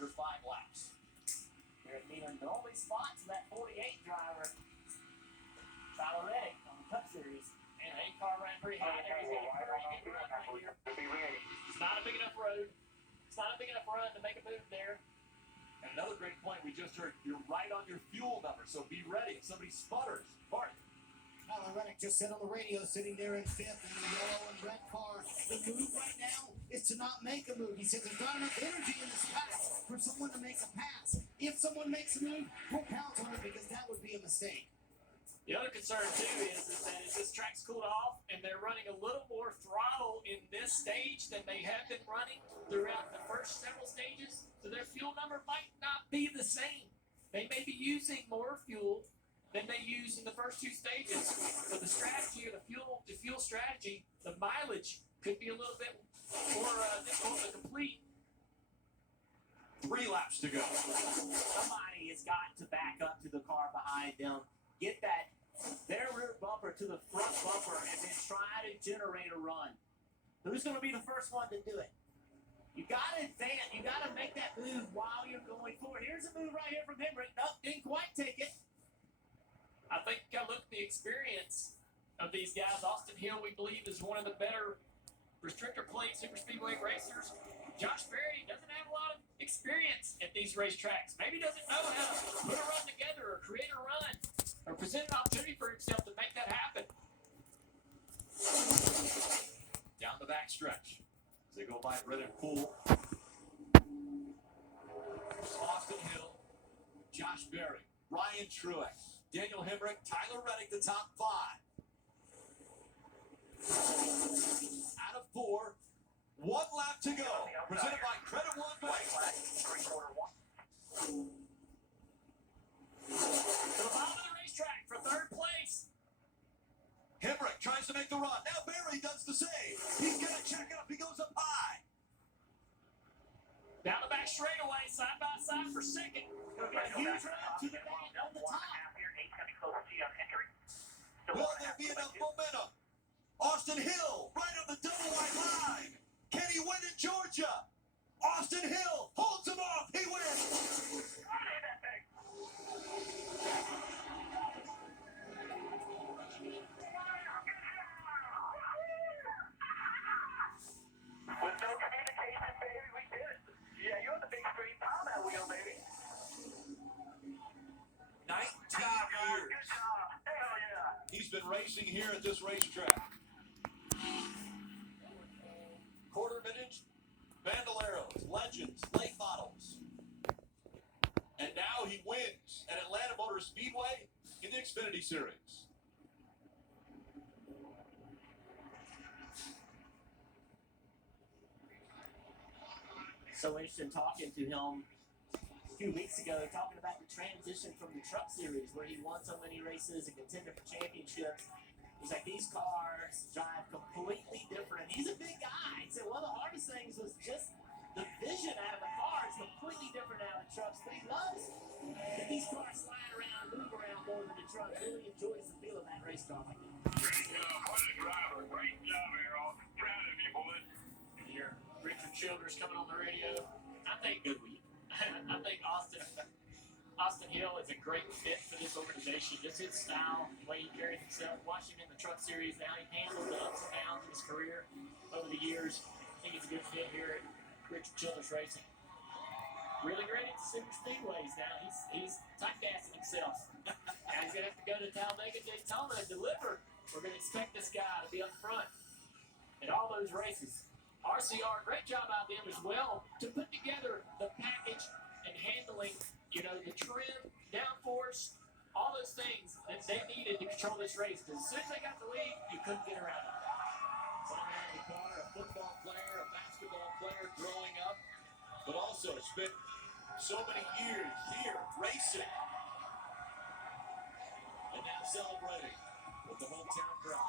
under 5 laps. There's been the only spot to that 48 driver, Tyler Reddick, on the Cup Series. And 8-car ran pretty high there. He's got a pretty good run right here. It's not a big enough road. It's not a big enough run to make a move there. And another great point we just heard, you're right on your fuel number, so be ready if somebody sputters. Marty. Tyler Reddick just said on the radio, sitting there in 5th in the yellow and red car, the move right now is to not make a move. He says there's not enough energy in this pass for someone to make a pass. If someone makes a move, we'll pounce on it because that would be a mistake. The other concern, too, is that as this track's cooled off and they're running a little more throttle in this stage than they have been running throughout the first several stages, so their fuel number might not be the same. They may be using more fuel than they used in the first 2 stages. So the strategy or the fuel strategy, the mileage could be a little bit more difficult to complete. 3 laps to go. Somebody has got to back up to the car behind them, get their rear bumper to the front bumper, and then try to generate a run. Who's going to be the first one to do it? You got to advance. You got to make that move while you're going forward. Here's a move right here from Hemrick. Nope, didn't quite take it. I think I look at the experience of these guys. Austin Hill, we believe, is one of the better restrictor plate super speedway racers. Josh Berry doesn't have a lot of experience at these racetracks. Maybe doesn't know how to put a run together or create a run or present an opportunity for himself to make that happen. Down the back stretch as they go by Brennan Poole. Austin Hill, Josh Berry, Ryan Truex, Daniel Hemrick, Tyler Reddick, the top 5. Out of 4, 1 lap to go. Presented by Credit One Bank. To the bottom of the racetrack for 3rd place. Hemrick tries to make the run. Now Berry does the same. He's going to check up. He goes up high. Down the back straightaway, side by side for 2nd. Gonna get a huge run to the back on the top. Will there be enough momentum? Austin Hill, right on the double white line. Can he win in Georgia? Austin Hill holds him off. He wins. With no communication, baby, we did it. Yeah, you're the big screen pound that wheel, baby. 19 Good years. job. Hell yeah. He's been racing here at this racetrack. Quarter vintage, Bandoleros, Legends, late models. And now he wins at Atlanta Motor Speedway in the Xfinity Series. So interesting talking to him a few weeks ago, talking about the transition from the Truck Series, where he won so many races and contended for championships. He's like, these cars drive completely different. He's a big guy. He said one of the hardest things was just the vision out of the car is completely different out of the trucks, but he loves that these cars slide around, move around more than the trucks. Really enjoys the feel of that race car like that. Great job. What a driver. Great job, Errol. Proud of you, boy. Here, Richard Childress coming on the radio. I think good week. I think Austin Hill is a great fit for this organization. Just his style, the way he carries himself. Watching him in the Truck Series now, he handled the ups and downs of his career over the years. I think he's a good fit here at Richard Childress Racing. Really great at the super speedways now. He's typegassing himself. Now he's gonna have to go to Talladega, Daytona and deliver. We're gonna expect this guy to be up front in all those races. RCR, great job out of them as well to put together the package and handling, the trim, downforce, all those things that they needed to control this race. Because as soon as they got the lead, you couldn't get around it. Somehow the car, a football player, a basketball player growing up, but also spent so many years here racing. And now celebrating with the hometown crowd.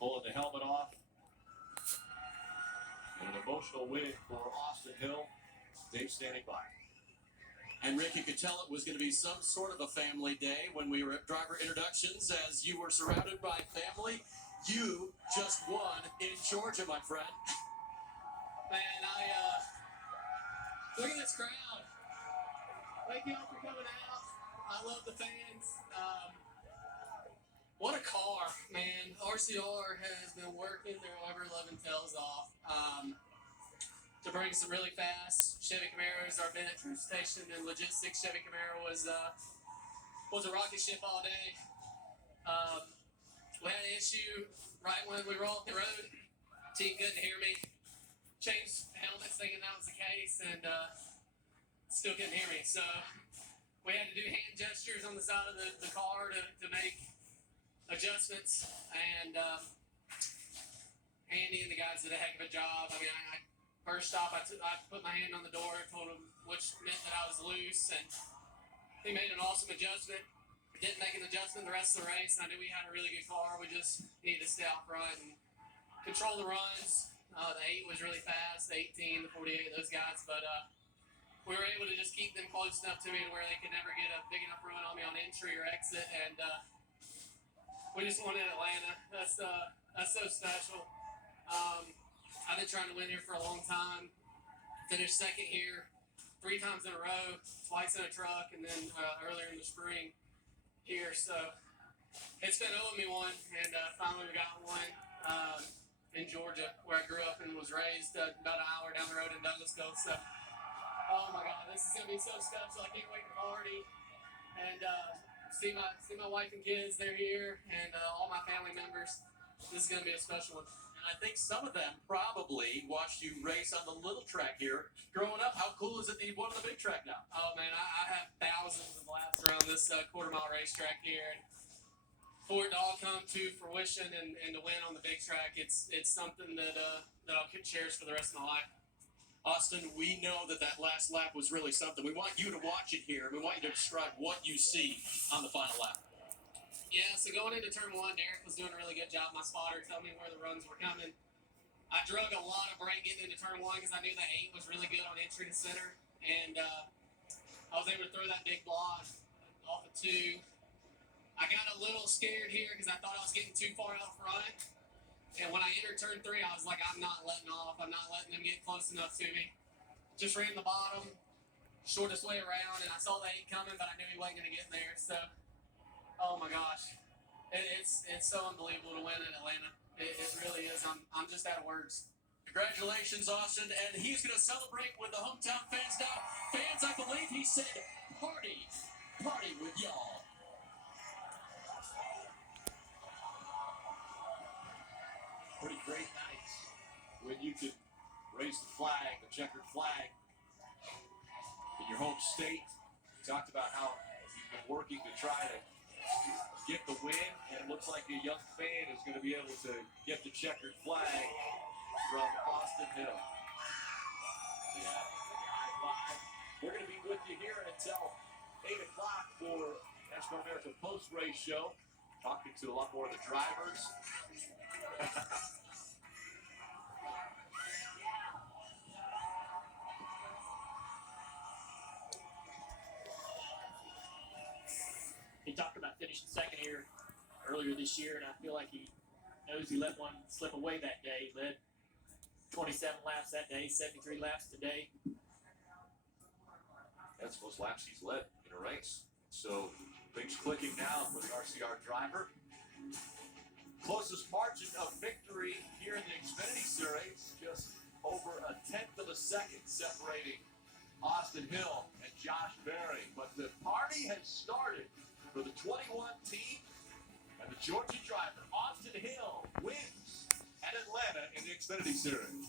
Pulling the helmet off. And an emotional win for Austin Hill. Dave standing by. And Rick, you could tell it was going to be some sort of a family day when we were at driver introductions, as you were surrounded by family. You just won in Georgia, my friend. Man, look at this crowd. Thank y'all for coming out. I love the fans. What a car, man. RCR has been working their ever loving tails off to bring some really fast Chevy Camaros. Our Bennett Transportation and Logistics Chevy Camaro was a rocket ship all day. We had an issue right when we rolled the road. Team couldn't hear me. Changed helmets thinking that was the case, and still couldn't hear me. So we had to do hand gestures on the side of the car to make adjustments. And Andy and the guys did a heck of a job. I mean, first stop, I put my hand on the door, told him which meant that I was loose, and he made an awesome adjustment. Didn't make an adjustment the rest of the race. I knew we had a really good car. We just needed to stay out front and control the runs. The 8 was really fast, the 18, the 48, those guys. But we were able to just keep them close enough to me to where they could never get a big enough run on me on entry or exit. And we just won in Atlanta. That's so special. I've been trying to win here for a long time. Finished second here 3 times in a row, twice in a truck, and then earlier in the spring here. So it's been owing me one, and finally we got one in Georgia, where I grew up and was raised, about an hour down the road in Douglasville. So, oh my God, this is gonna be so special. I can't wait to party and see my wife and kids. They're here, and all my family members. This is gonna be a special one. And I think some of them probably watched you race on the little track here growing up. How cool is it that you won on the big track now? Oh man, I have thousands of laps around this quarter-mile racetrack here, and for it to all come to fruition and to win on the big track, it's something that I'll cherish for the rest of my life. Austin, we know that last lap was really something. We want you to watch it here. We want you to describe what you see on the final lap. Yeah, so going into turn 1, Derek was doing a really good job. My spotter told me where the runs were coming. I drug a lot of brake getting into turn 1 because I knew that 8 was really good on entry to center. And I was able to throw that big block off of 2. I got a little scared here because I thought I was getting too far out front. And when I entered turn 3, I was like, I'm not letting off. I'm not letting them get close enough to me. Just ran the bottom, shortest way around, and I saw the 8 coming, but I knew he wasn't going to get there. So, oh my gosh. It's so unbelievable to win in Atlanta. It really is. I'm just out of words. Congratulations, Austin. And he's going to celebrate with the hometown fans now. Fans, I believe he said, party with y'all. Pretty great night when you could raise the flag, the checkered flag, in your home state. You talked about how you've been working to try to get the win, and it looks like a young fan is going to be able to get the checkered flag from Austin Hill. Yeah, high five. We're going to be with you here until 8 o'clock for Nascar America post-race show, talking to a lot more of the drivers. He talked about finishing second here earlier this year, and I feel like he knows he let one slip away that day. He led 27 laps that day, 73 laps today. That's the most laps he's led in a race. So things clicking now with RCR driver. Closest margin of victory here in the Xfinity Series, just over a 1/10 of a second separating Austin Hill and Josh Berry. But the party has started for the 21 team, and the Georgia driver, Austin Hill, wins at Atlanta in the Xfinity Series.